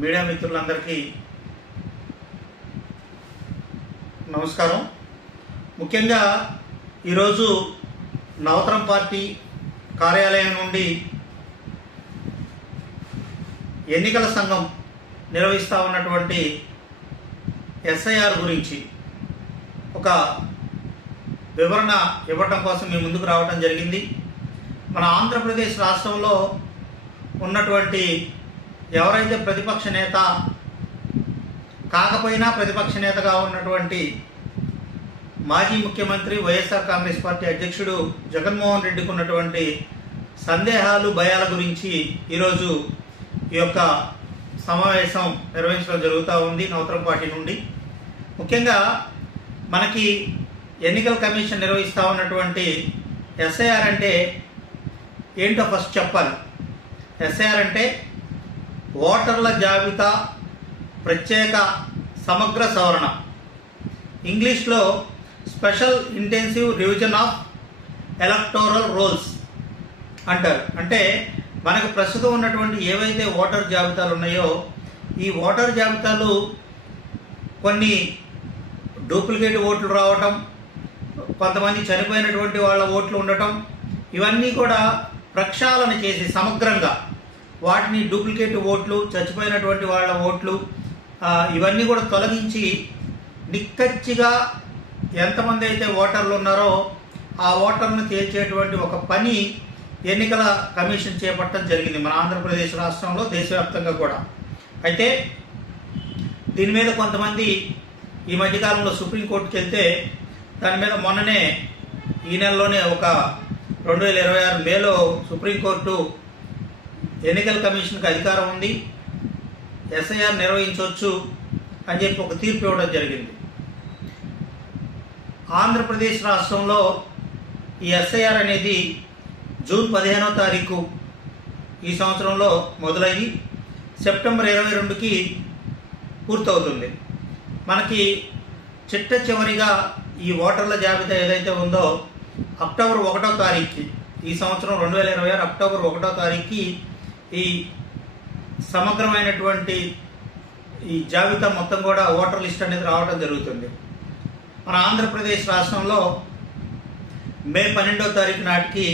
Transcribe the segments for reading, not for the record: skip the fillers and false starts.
Media మిత్రులందరికీ నమస్కారం. ముఖ్యంగా ఈరోజు నవతరం పార్టీ కార్యాలయం నుండి ఎన్నికల సంఘం నిర్వహిస్తూ ఉన్నటువంటి ఎస్ఐఆర్ గురించి ఒక వివరణ ఇవ్వటం కోసం మీ ముందుకు రావడం జరిగింది. మన ఆంధ్రప్రదేశ్ రాష్ట్రంలో ఉన్నటువంటి ఎవరైతే ప్రతిపక్ష నేత కాకపోయినా ప్రతిపక్ష నేతగా ఉన్నటువంటి మాజీ ముఖ్యమంత్రి వైఎస్ఆర్ కాంగ్రెస్ పార్టీ అధ్యక్షుడు జగన్మోహన్ రెడ్డికి ఉన్నటువంటి సందేహాలు భయాల గురించి ఈరోజు ఈ యొక్క సమావేశం నిర్వహించడం జరుగుతూ ఉంది నవతరం పార్టీ నుండి. ముఖ్యంగా మనకి ఎన్నికల కమిషన్ నిర్వహిస్తూ ఉన్నటువంటి ఎస్ఐఆర్ అంటే ఏంటో ఫస్ట్ చెప్పాలి. ఎస్ఐఆర్ అంటే ఓటర్ల జాబితా ప్రత్యేక సమగ్ర సవరణ, ఇంగ్లీష్లో special intensive revision of electoral rolls అంటారు. అంటే మనకు ప్రస్తుతం ఉన్నటువంటి ఏవైతే ఓటర్ జాబితాలు ఉన్నాయో ఈ ఓటర్ జాబితాలు కొన్ని డూప్లికేట్ ఓట్లు రావటం, కొంతమంది చనిపోయినటువంటి వాళ్ళ ఓట్లు ఉండటం, ఇవన్నీ కూడా ప్రక్షాళన చేసి సమగ్రంగా వాటిని డూప్లికేట్ ఓట్లు, చచ్చిపోయినటువంటి వాళ్ళ ఓట్లు ఇవన్నీ కూడా తొలగించి నిక్కచ్చిగా ఎంతమంది అయితే ఓటర్లు ఉన్నారో ఆ ఓటర్ను తేల్చేటువంటి ఒక పని ఎన్నికల కమిషన్ చేపట్టడం జరిగింది మన ఆంధ్రప్రదేశ్ రాష్ట్రంలో, దేశవ్యాప్తంగా కూడా. అయితే దీని మీద కొంతమంది ఈ మధ్యకాలంలో సుప్రీంకోర్టుకి వెళ్తే దాని మీద మొన్ననే ఈ నెలలోనే ఒక 2026 మేలో సుప్రీంకోర్టు ఎన్నికల కమిషన్కి అధికారం ఉంది, ఎస్ఐఆర్ నిర్వహించవచ్చు అని చెప్పి ఒక తీర్పు ఇవ్వడం జరిగింది. ఆంధ్రప్రదేశ్ రాష్ట్రంలో ఈ ఎస్ఐఆర్ అనేది జూన్ 15వ తారీఖు ఈ సంవత్సరంలో మొదలయ్యి సెప్టెంబర్ 22కి పూర్తవుతుంది. మనకి చిట్ట చివరిగా ఈ ఓటర్ల జాబితా ఏదైతే ఉందో అక్టోబర్ 1వ తారీఖుకి ఈ సంవత్సరం 2026 అక్టోబర్ 1వ తారీఖుకి ఈ సమగ్రమైనటువంటి ఈ జాబితా మొత్తం కూడా ఓటర్ లిస్ట్ అనేది రావడం జరుగుతుంది. మన ఆంధ్రప్రదేశ్ రాష్ట్రంలో మే 12వ తారీఖు నాటికి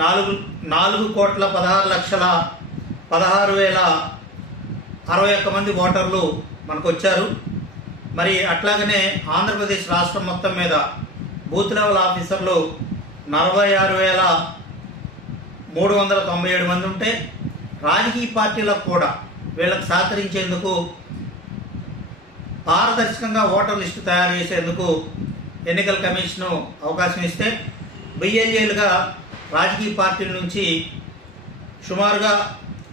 4,16,16,061 మంది ఓటర్లు మనకు వచ్చారు. మరి అట్లాగనే ఆంధ్రప్రదేశ్ రాష్ట్రం మొత్తం మీద బూత్ లెవెల్ ఆఫీసర్లు 46,397 మంది ఉంటే రాజకీయ పార్టీలకు కూడా వీళ్ళకి సహకరించేందుకు పారదర్శకంగా ఓటర్ లిస్టు తయారు చేసేందుకు ఎన్నికల కమిషను అవకాశం ఇస్తే బిఎల్ఏలుగా రాజకీయ పార్టీల నుంచి సుమారుగా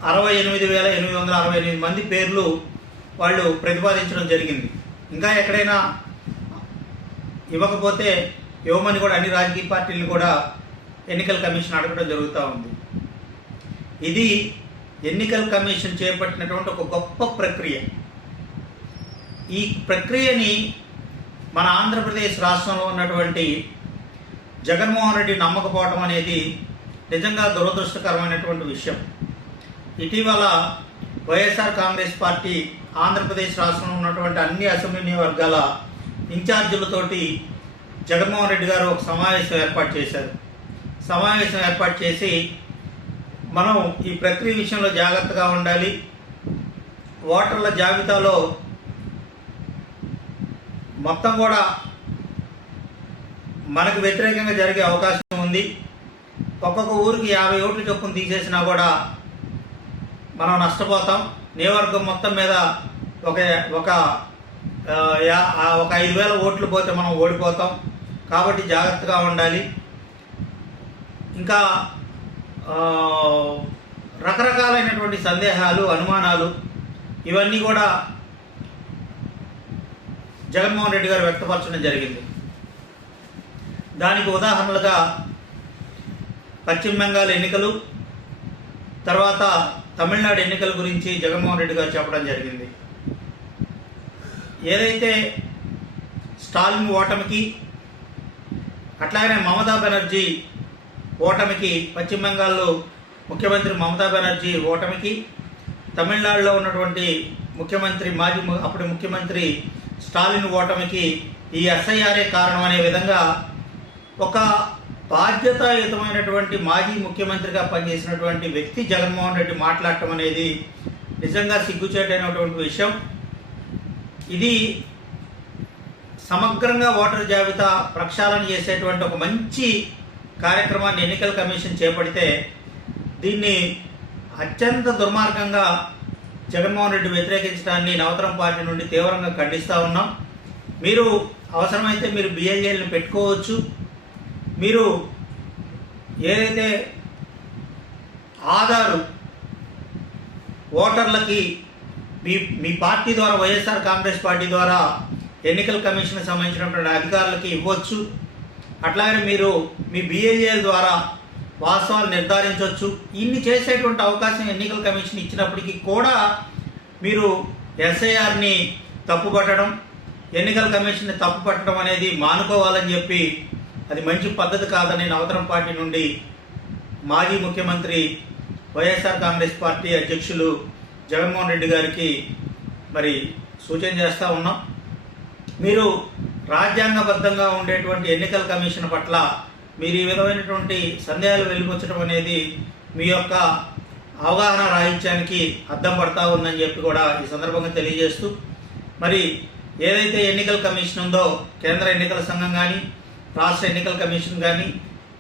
68,868 మంది పేర్లు వాళ్ళు ప్రతిపాదించడం జరిగింది. ఇంకా ఎక్కడైనా ఇవ్వకపోతే ఇవ్వమని కూడా అన్ని రాజకీయ పార్టీలను కూడా ఎన్నికల కమిషన్ అడగడం జరుగుతూ ఉంది. ఇది ఎన్నికల కమిషన్ చేపట్టినటువంటి ఒక గొప్ప ప్రక్రియ. ఈ ప్రక్రియని మన ఆంధ్రప్రదేశ్ రాష్ట్రంలో ఉన్నటువంటి జగన్మోహన్ రెడ్డి నమ్మకపోవడం అనేది నిజంగా దురదృష్టకరమైనటువంటి విషయం. ఇటీవల వైఎస్ఆర్ కాంగ్రెస్ పార్టీ ఆంధ్రప్రదేశ్ రాష్ట్రంలో ఉన్నటువంటి అన్ని అసెంబ్లీ నియోజకవర్గాల ఇన్ఛార్జీలతోటి జగన్మోహన్ రెడ్డి గారు ఒక సమావేశం ఏర్పాటు చేశారు. సమావేశం ఏర్పాటు చేసి మనం ఈ ప్రక్రియ విషయంలో జాగ్రత్తగా ఉండాలి, ఓటర్ల జాబితాలో మొత్తం కూడా మనకు వ్యతిరేకంగా జరిగే అవకాశం ఉంది, ఒక్కొక్క ఊరికి 50 ఓట్లు చొప్పున తీసేసినా కూడా మనం నష్టపోతాం, నియోజకవర్గం మొత్తం మీద ఒక 5,000 ఓట్లు పోతే మనం ఓడిపోతాం, కాబట్టి జాగ్రత్తగా ఉండాలి. ఇంకా రకరకాలైనటువంటి సందేహాలు, అనుమానాలు ఇవన్నీ కూడా జగన్మోహన్ రెడ్డి గారు వ్యక్తపరచడం జరిగింది. దానికి ఉదాహరణలుగా పశ్చిమ బెంగాల్ ఎన్నికలు, తర్వాత తమిళనాడు ఎన్నికల గురించి జగన్మోహన్ రెడ్డి గారు చెప్పడం జరిగింది. ఏదైతే స్టాలిన్ ఓటమికి, అట్లాగనే మమతా బెనర్జీ ఓటమికి, పశ్చిమ బెంగాల్లో ముఖ్యమంత్రి మమతా బెనర్జీ ఓటమికి తమిళనాడులో ఉన్నటువంటి ముఖ్యమంత్రి అప్పటి ముఖ్యమంత్రి స్టాలిన్ ఓటమికి ఈ ఎస్ఐఆర్ఏ కారణం అనే విధంగా ఒక బాధ్యతాయుతమైనటువంటి మాజీ ముఖ్యమంత్రిగా పనిచేసినటువంటి వ్యక్తి జగన్మోహన్ రెడ్డి మాట్లాడటం అనేది నిజంగా సిగ్గుచేటైనటువంటి విషయం. ఇది సమగ్రంగా ఓటర్ జాబితా ప్రక్షాళన చేసేటువంటి ఒక మంచి కార్యక్రమాన్ని ఎన్నికల కమిషన్ చేపడితే దీన్ని అత్యంత దుర్మార్గంగా జగన్మోహన్ రెడ్డి వ్యతిరేకించడాన్ని నవతరం పార్టీ నుండి తీవ్రంగా ఖండిస్తూ ఉన్నాం. మీరు అవసరమైతే మీరు బిఎల్ఏలను పెట్టుకోవచ్చు. మీరు ఏదైతే ఆధారు ఓటర్లకి మీ పార్టీ ద్వారా వైఎస్ఆర్ కాంగ్రెస్ పార్టీ ద్వారా ఎన్నికల కమిషన్కి సంబంధించినటువంటి అధికారులకి ఇవ్వచ్చు. అట్లాగే మీరు మీ బిఎల్ఏల ద్వారా వాస్తవాలు నిర్ధారించవచ్చు. ఇన్ని చేసేటువంటి అవకాశం ఎన్నికల కమిషన్ ఇచ్చినప్పటికీ కూడా మీరు ఎస్ఐఆర్ని తప్పుపట్టడం, ఎన్నికల కమిషన్ని తప్పుపట్టడం అనేది మానుకోవాలని చెప్పి అది మంచి పద్ధతి కాదని నవతరం పార్టీ నుండి మాజీ ముఖ్యమంత్రి వైఎస్ఆర్ కాంగ్రెస్ పార్టీ అధ్యక్షులు జగన్మోహన్ రెడ్డి గారికి మరి సూచన చేస్తూ ఉన్నాం. మీరు రాజ్యాంగబద్ధంగా ఉండేటువంటి ఎన్నికల కమిషన్ పట్ల మీరు ఈ విధమైనటువంటి సందేహాలు వెలిబుచ్చడం అనేది మీ యొక్క అవగాహన రాహిత్యానికి అద్దం పడతా ఉందని చెప్పి కూడా ఈ సందర్భంగా తెలియజేస్తూ, మరి ఏదైతే ఎన్నికల కమిషన్ ఉందో కేంద్ర ఎన్నికల సంఘం కానీ రాష్ట్ర ఎన్నికల కమిషన్ కానీ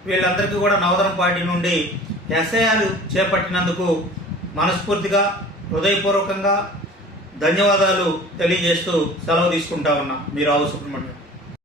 వీళ్ళందరికీ కూడా నవతరం పార్టీ నుండి ఎస్ఐఆర్ చేపట్టినందుకు మనస్ఫూర్తిగా హృదయపూర్వకంగా ధన్యవాదాలు తెలియజేస్తూ సెలవు తీసుకుంటా ఉన్నా. మీ రావు సుబ్రహ్మణ్యం.